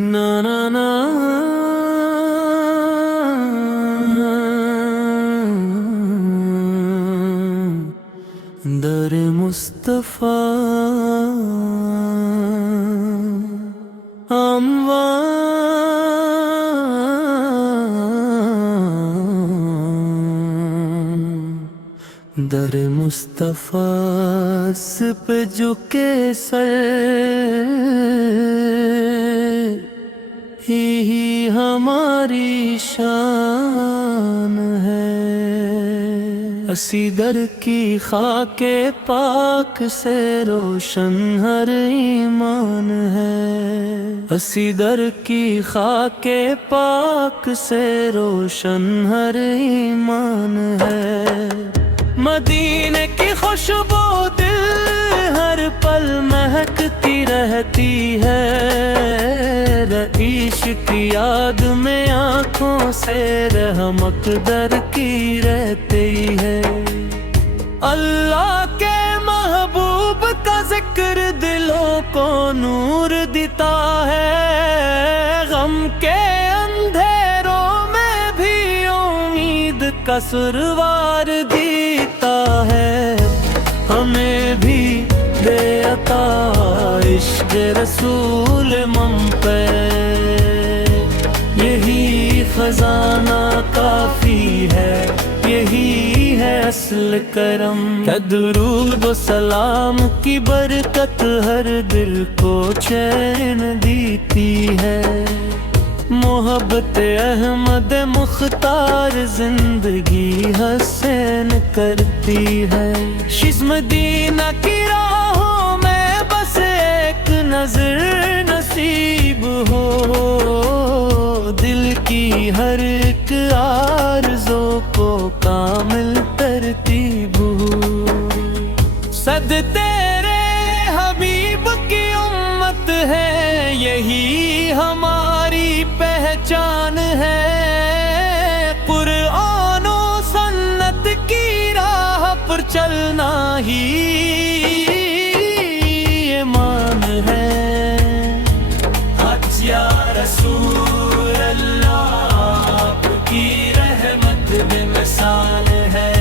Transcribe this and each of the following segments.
نا نا نا در مصطفیٰ در مصطفیٰ پہ جو کیسر ہی ہماری شان ہے، اسی در کی خاک پاک سے روشن ہر ایمان ہے، اسی در کی خاک پاک سے روشن ہر ایمان ہے۔ مدینے کی خوشبو دل ہر پل مہکتی رہتی ہے، رئیس کی یاد میں آنکھوں سے رحمت در کی رہتی ہے۔ اللہ کے محبوب کا ذکر دلوں کو نور دیتا ہے، غم کے اندھیروں میں بھی امید کا سروار دیتا ہے۔ ہمیں بھی دے عطا عشق رسول من پہ، یہی خزانہ کافی ہے، یہی ہے اصل کرم۔ کہ درود و سلام کی برکت ہر دل کو چین دیتی ہے، محبت احمد مختار زندگی حسین کرتی ہے۔ شیش مدینہ کی راہوں میں بس ایک نظر نصیب ہو، دل کی ہر ایک آرزو کو کامل ترتیب ہو۔ صد تیرے حبیب کی امت ہے، یہی ہماری پہچان ہے، قرآن و سنت کی راہ پر چلنا ہی ایمان ہے۔ حج یا رسول اللہ آپ کی رحمت بے مثال ہے،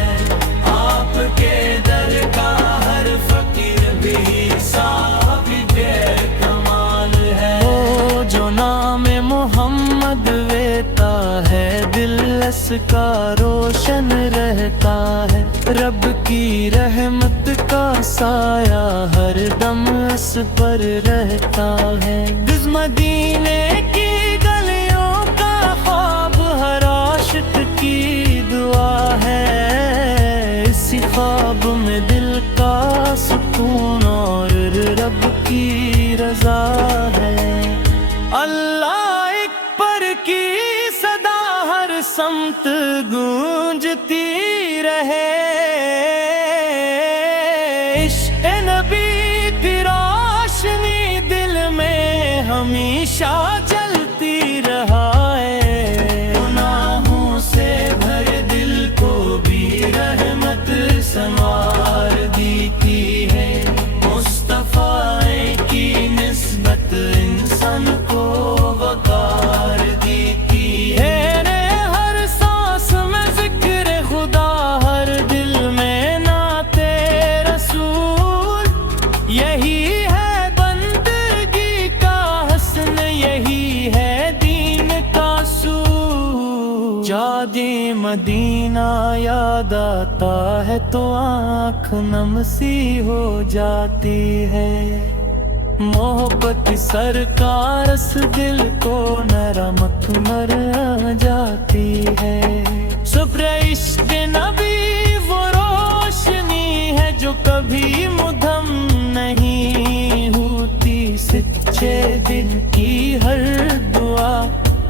آپ کے در کا ہر فقیر بھی صاحب کمال ہے۔ جو نام محمد لیتا ہے دل اس کا روشن رہتا ہے، رب کی رحمت کا سایہ ہر دم اس پر رہتا ہے۔ جز مدینے کی گلیوں کا خواب ہر عاشق کی دعا ہے، اسی خواب میں دل کا سکون اور رب کی رضا ہے۔ اللہ اکبر کی صدا ہر سمت گونجتی رہے، عشق نبی کی روشنی دل میں ہمیشہ جلتی رہا ہے۔ گناہوں سے بھرے دل کو بھی رحمت سنوار دیتی ہے، مصطفیٰ کی نسبت انسان کو وقار دیتی ہے۔ ہر سانس میں ذکر خدا، ہر دل میں نعت رسول، یہی ہے بندگی کا حسن، یہی ہے دین کا اصول۔ جب مدینہ یاد آتا ہے تو آنکھ نم سی ہو جاتی ہے، محبت سرکار اس دل کو نرمت مر جاتی ہے۔ صبر عشق نبی وہ روشنی ہے جو کبھی مدھم نہیں ہوتی، سچے دل کی ہر دعا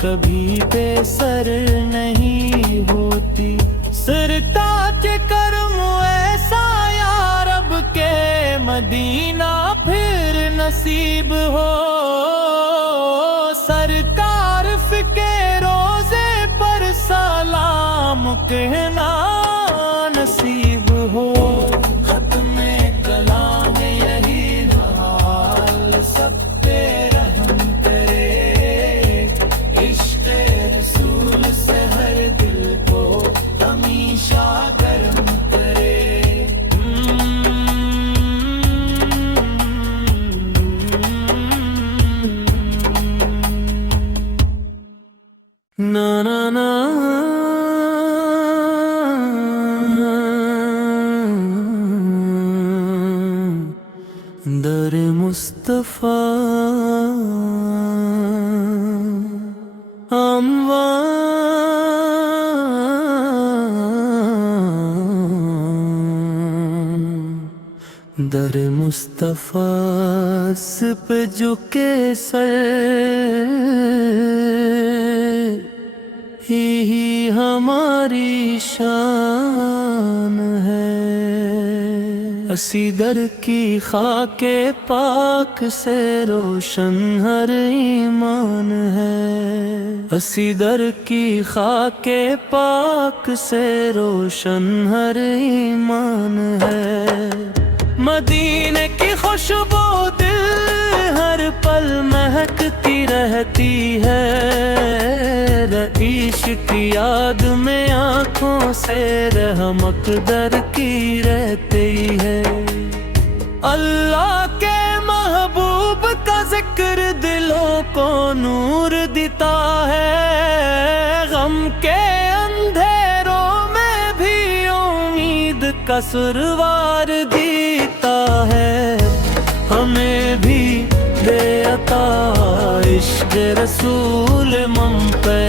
کبھی بے سر نہیں ہوتی۔ سرکار کے کرم ایسا یا رب کے مدینہ پھر نصیب ہو، سرکار کے روزے پر سلام کہنا نصیب ہو۔ ختم کلام یہی حال سب پہ رحم کرے، مصطفیٰ در مصطفیٰ پہ جھکے سر ہی ہماری شان ہے، اسی در کی خاک پاک سے روشن ہر ایمان ہے، اسی در کی خاک پاک سے روشن ہر ایمان ہے۔ مدینے کی خوشبو دل ہر پل مہکتی رہتی ہے، رئیس کی یاد میں آنکھوں سے رحمت در کی رہتی ہے۔ اللہ کے محبوب کا ذکر دلوں کو نور دیتا ہے، غم کے اندھیروں میں بھی امید کا سروار دیتا ہے۔ ہمیں بھی دے عطا عشق رسول من پہ،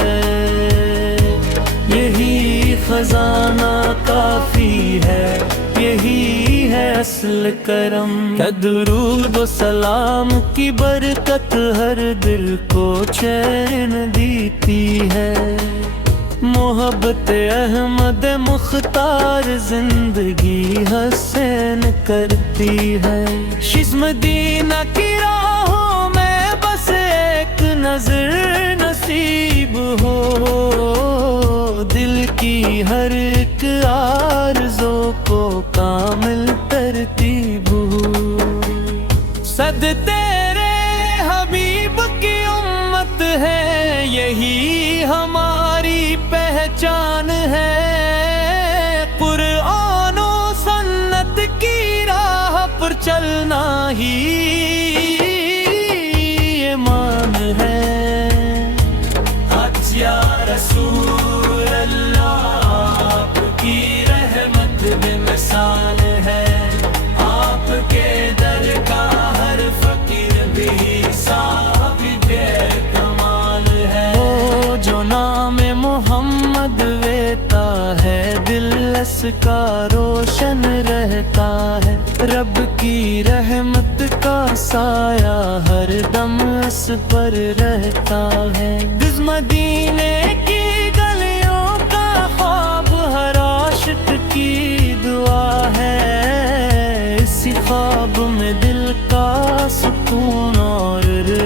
یہی خزانہ کافی ہے، یہی ہے اصل کرم۔ درود و سلام کی برکت ہر دل کو چین دیتی ہے، محبت احمد مختار زندگی حسین کرتی ہے۔ شیش مدینہ کی راہوں میں بس ایک نظر نصیب ہو، دل کی ہر ایک آرزو کو کامل ترتیب ہو۔ صد تیرے حبیب کی امت ہے، یہی ہماری پہچان ہے، قرآن و سنت کی راہ پر چلنا ہی ایمان ہے۔ حج یا رسول اللہ آپ کی رحمت میں مثال ہے، آپ کے در کا ہر فقیر بھی صاحب کمال ہے۔ جو نام محمد لیتا ہے دل اس کا روشن رہتا ہے، رب کی رحمت کا سایہ ہر دم اس پر رہتا ہے۔ جس مدینے کی گلیوں کا خواب ہر عاشق کی دعا ہے، اسی خواب میں دل کا سکون اور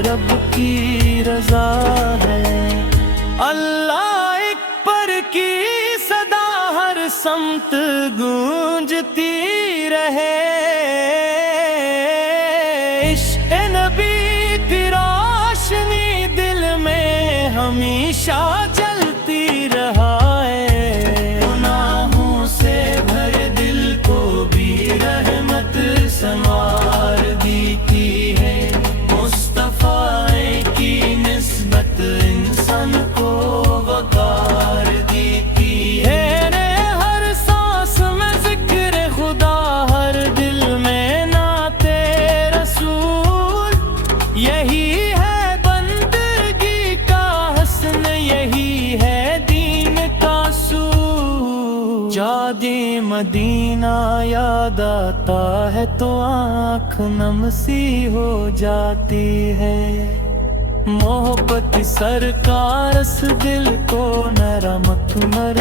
رب کی رضا ہے۔ اللہ اکبر کی صدا ہر سمت گونجتی رہے، عشق نبی کی روشنی دل میں ہمیشہ جلتی رہے، گناہوں سے بھرے دل کو بھی رحمت سنوار دیتی ہے، مصطفیٰ کی نسبت انسان کو وقار دیتی ہے۔ ہر سانس میں ذکر خدا، ہر دل میں نعت رسول، یہی ہے بندگی کا حسن، یہی ہے دین کا اصول۔ جب مدینہ یاد آتا ہے تو آنکھ نم سی ہو جاتی ہے، محبت سرکار اس دل کو نرمت مر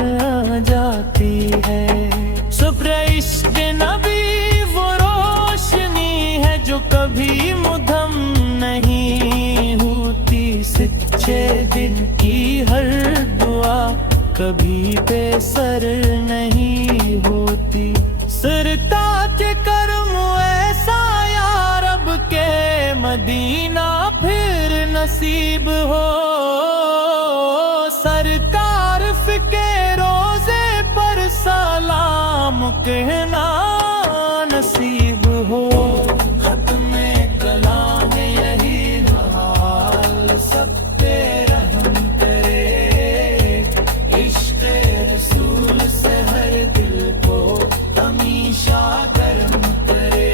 جاتی ہے۔ صبر عشق نبی وہ روشنی ہے جو کبھی مدھم نہیں ہوتی، سچے دل کی ہر دعا کبھی بے سر نہیں ہوتی۔ سرتاج کرم ایسا یا رب کے مدینہ پھر نصیب ہو، سرکار کے روزے پر سلام کہنا نصیب ہو۔ ختم کلام یہی حال سب پہ رحم کرے، عشق رسول سے ہر دل کو ہمیشہ گرم کرے۔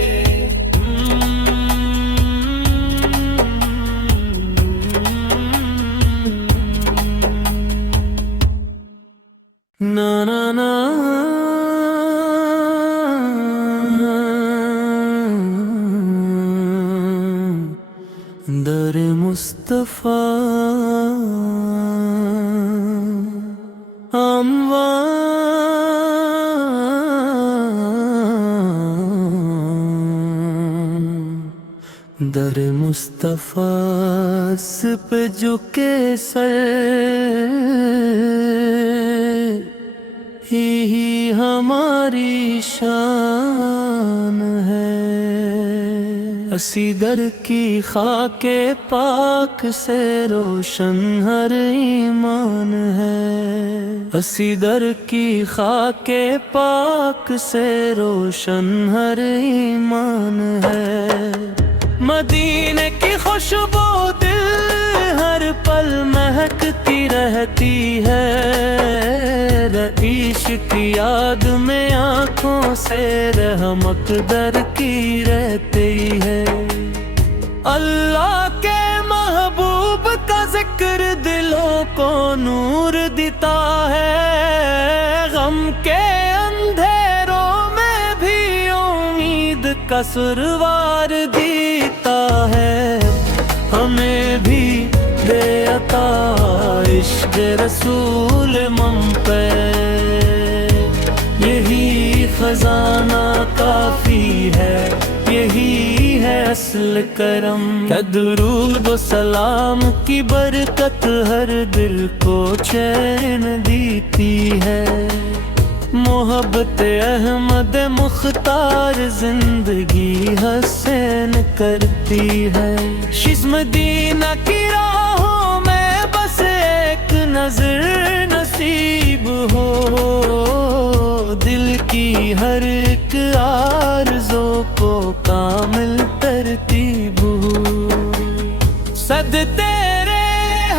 مصطفیٰ در مصطفیٰ پہ جھکے سر ہی ہماری شان ہے، اسی در کی خاک پاک سے روشن ہر ایمان ہے، اسی در کی خاک پاک سے روشن ہر ایمان ہے۔ مدینے کی خوشبو دل ہر پل مہکتی رہتی ہے، رئیس کی یاد میں آنکھوں سے رحمت در کی رہتی ہے۔ اللہ کے محبوب کا ذکر دلوں کو نور دیتا ہے، غم کے اندھیروں میں بھی امید کا سروار دیتا ہے۔ ہمیں بھی دے عطا عشق رسول من پہ، یہی خزانہ کافی ہے، یہی ہے اصل کرم۔ درود و سلام کی برکت ہر دل کو چین دیتی ہے، محبت احمد مختار زندگی حسین کرتی ہے۔ شیز مدینہ کی راہوں میں بس ایک نظر نصیب ہو، دل کی ہر ایک آرزو کو کامل ترتیب ہو۔ صد تیرے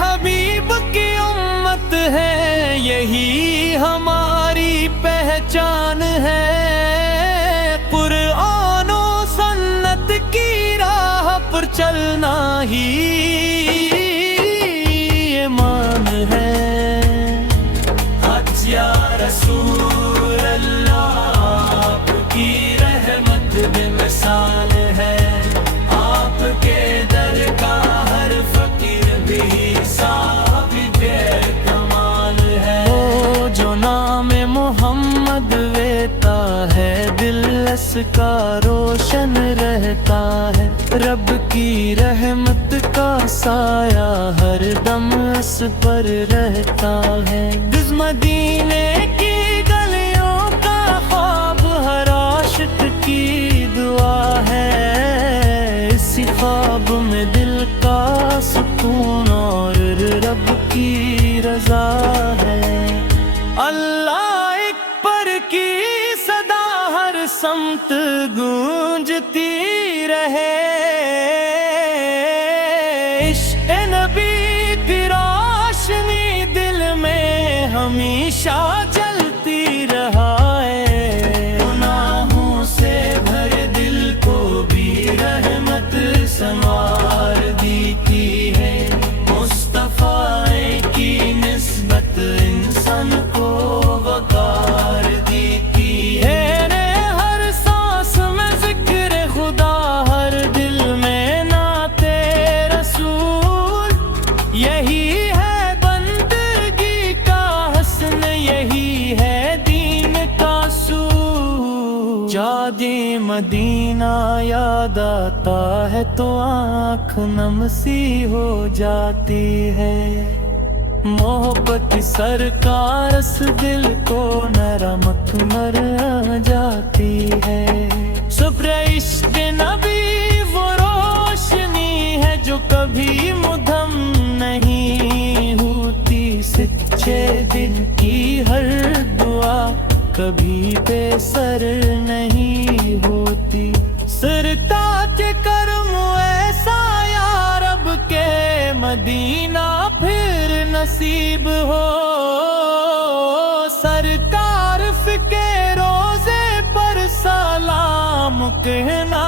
حبیب کی امت ہے، یہی ہماری پہچان ہے، قرآن و سنت کی راہ پر چلنا ہی ایمان ہے۔ حج یا رسول اللہ آپ کی رحمت بے مثال ہے، آپ کے در کا ہر فقیر بھی صاحب بے کمال ہے۔ جو نام محمد لیتا ہے دل اس کا روشن رہتا ہے، رب کی رحمت کا سایہ ہر دم اس پر رہتا ہے۔ جز مدینے کی گلیوں کا خواب ہر عاشق کی دعا ہے، اسی خواب میں دل کا سکون اور رب کی رضا ہے۔ اللہ اکبر کی صدا ہر سمت گونجتی رہے، عشق نبی کی روشنی دل میں ہمیشہ جلتی رہے، گناہوں سے بھرے دل کو بھی رحمت سنوار دیتی ہے، مصطفیٰ کی نسبت انسان کو وقار دیتی ہے۔ ہر سانس میں ذکر خدا، ہر دل میں نعت رسول، یہی ہے بندگی کا حسن، یہی ہے دین کا اصول۔ جب مدینہ یاد آتا ہے تو آنکھ نم سی ہو جاتی ہے، محبت سرکار اس دل کو نرمک مر جاتی ہے۔ صبر عشق نبی وہ روشنی ہے جو کبھی مدھم نہیں ہوتی، سچے دل کی ہر دعا کبھی بے سر نہیں ہوتی۔ سرتاج کرم ایسا یا رب کے مدینہ پھر نصیب ہو، سرکار کے روزے پر سلام کہنا